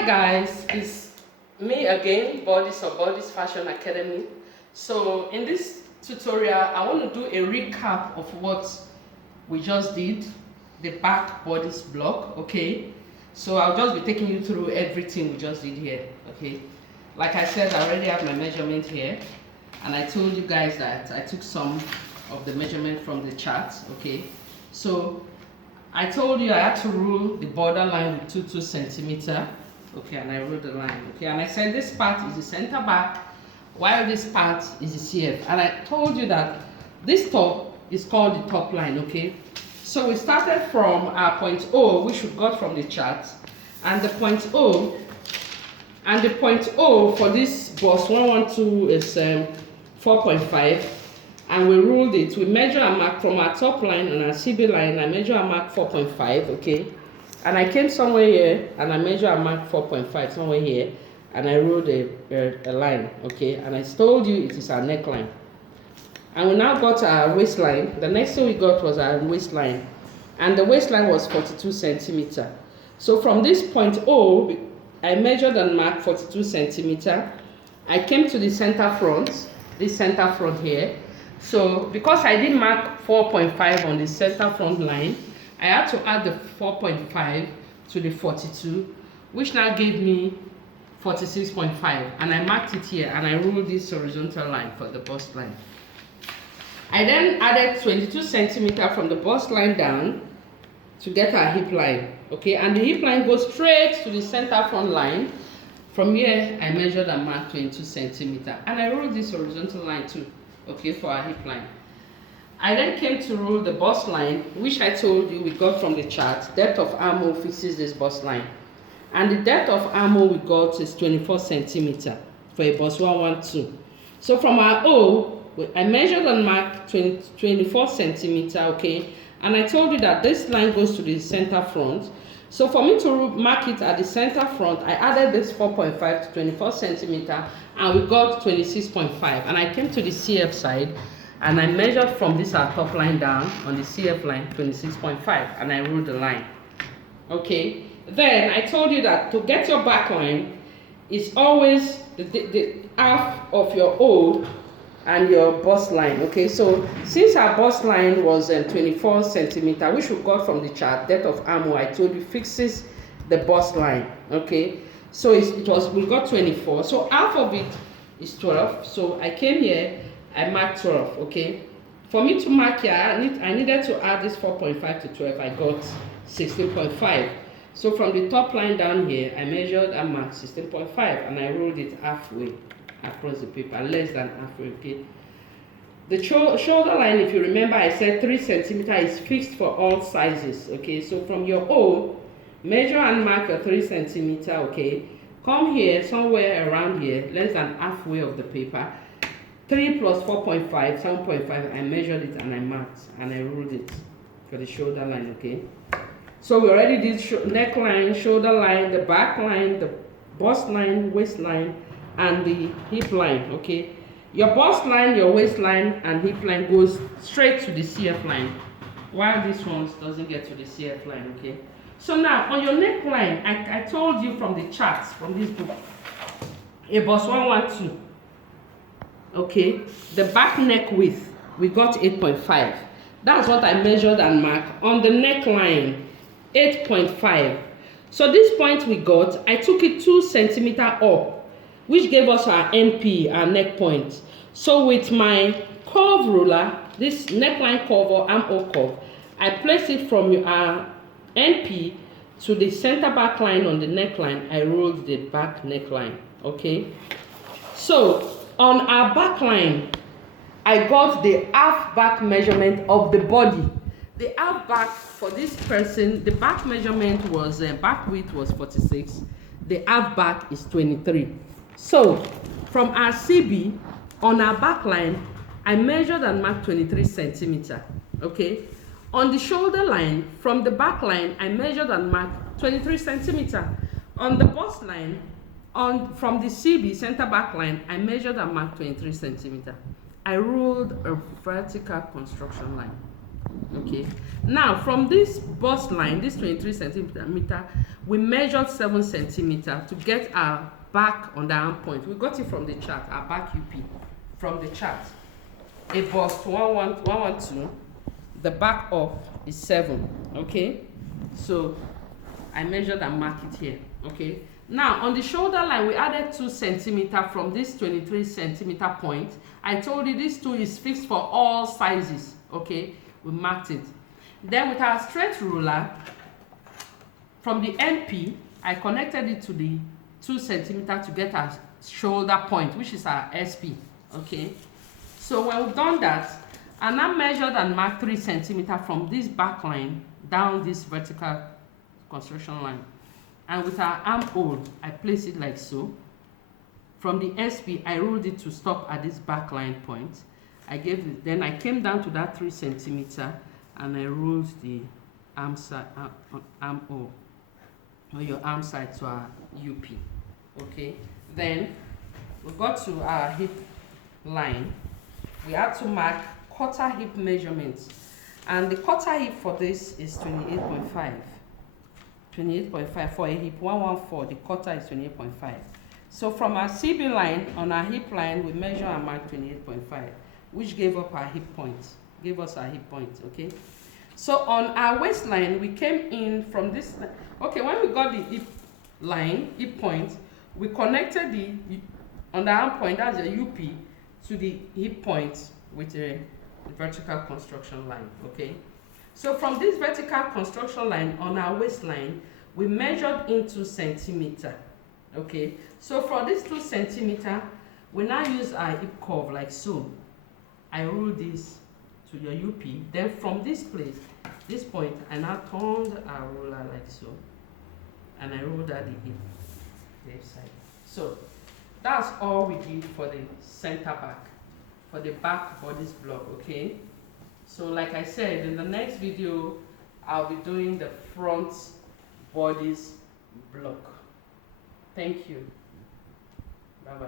Hi guys, it's me again, Bodice or Bodice Fashion Academy. So in this tutorial, I want to do a recap of what we just did, the back bodice block, okay? So I'll just be taking you through everything we just did here, okay? Like I said, I already have my measurement here, and I told you guys that I took some of the measurement from the chart, okay? So I told you I had to rule the border line with 2 centimeter, okay, and I ruled the line, okay, and I said this part is the center back, while this part is the CF, and I told you that this top is called the top line, okay. So we started from our point O, which we got from the chart, and the point O for this bus 112 is 4.5. And we ruled it. We measure a mark from our top line and our CB line. I measure a mark 4.5, okay? And I came somewhere here and I measure a mark 4.5 somewhere here, and I ruled a line, okay? And I told you it is our neckline. And we now got our waistline. The next thing we got was our waistline, and the waistline was 42 centimeter. So from this point O, I measured and marked 42 centimeter. I came to the center front, this center front here. So because I did mark 4.5 on the center front line, I had to add the 4.5 to the 42, which now gave me 46.5, and I marked it here and I ruled this horizontal line for the bust line. I then added 22 centimeter from the bust line down to get our hip line, okay, and the hip line goes straight to the center front line. From here I measured and marked 22 centimeter, and I ruled this horizontal line too, okay, for our hip line. I then came to rule the bust line, which I told you we got from the chart. Depth of armhole fixes this bust line, and the depth of armhole we got is 24 centimeter for a bust 112. So from our O, I measured and marked 24 centimeter, okay, and I told you that this line goes to the center front. So for me to mark it at the center front, I added this 4.5 to 24 centimeter, and we got 26.5. And I came to the CF side, and I measured from this our top line down on the CF line 26.5, and I ruled the line. Okay. Then I told you that to get your back line is always the half of your O and your bust line, okay. So since our bust line was 24 centimeter, which we got from the chart, depth of armhole, I told you fixes the bust line, okay. So we got 24, so half of it is 12. So I came here, I marked 12, okay. For me to mark here, I needed to add this 4.5 to 12. I got 16.5. So from the top line down here, I measured and marked 16.5, and I rolled it halfway across the paper, less than halfway, okay. The shoulder line, if you remember, I said 3 centimeter is fixed for all sizes, okay. So from your O, measure and mark your 3 centimeter, okay. Come here, somewhere around here, less than halfway of the paper. 3 plus 4.5, 7.5, I measured it and I marked, and I ruled it for the shoulder line, okay. So we already did neckline, shoulder line, the back line, the bust line, waistline, and the hip line, okay. Your bust line, your waistline, and hip line goes straight to the CF line, while this one doesn't get to the CF line, okay. So now on your neckline, I told you from the charts from this book, a bust 112, okay. The back neck width we got 8.5. That's what I measured and marked on the neckline, 8.5. So this point we got, I took it 2 centimeter up, which gave us our NP, our neck point. So with my curve ruler, this neckline curve or armhole curve, I place it from our NP to the center back line on the neckline. I rolled the back neckline, okay. So on our back line, I got the half back measurement of the body. The half back for this person, the back measurement was, back width was 46. The half back is 23. So from our CB, on our back line, I measured and marked 23 centimeter, okay. On the shoulder line, from the back line, I measured and marked 23 centimeter. On the bust line, from the CB, center back line, I measured and marked 23 centimeter. I ruled a vertical construction line. Okay, now from this bust line, this 23 centimeter, we measured 7 centimeter to get our back on the arm point. We got it from the chart, our back UP from the chart. A bust 112, the back off is 7. Okay, so I measured and mark it here. Okay, now on the shoulder line, we added 2 centimeter from this 23 centimeter point. I told you this 2 is fixed for all sizes. Okay, we marked it. Then with our straight ruler, from the NP, I connected it to the 2 centimeter to get our shoulder point, which is our SP. Okay, so when we've done that, I now measured and marked 3 centimeter from this back line down this vertical construction line. And with our armhole, I place it like so. From the SP, I ruled it to stop at this back line point. I gave it, then I came down to that 3 centimeter and I ruled the arm side, armhole, or your arm side to our UP. Okay, then we got to our hip line. We had to mark quarter hip measurements, and the quarter hip for this is 28.5. 28.5 for a hip 114. The quarter is 28.5. So from our CB line on our hip line, we measure and mark 28.5, which gave up our hip point. Gave us our hip point. Okay. So on our waistline, we came in from this. Okay, when we got the hip line, hip point, we connected the on the arm point, that's the UP, to the hip point with a vertical construction line. Okay. So from this vertical construction line on our waistline, we measured in 2 centimeter. Okay. So for this 2 centimeter, we now use our hip curve like so. I rule this to your UP. Then from this place, this point, I now turned our ruler like so, and I rolled out the hip side. So that's all we did for the center back, for the back bodice block. Okay. So like I said, in the next video, I'll be doing the front bodice block. Thank you. Bye-bye.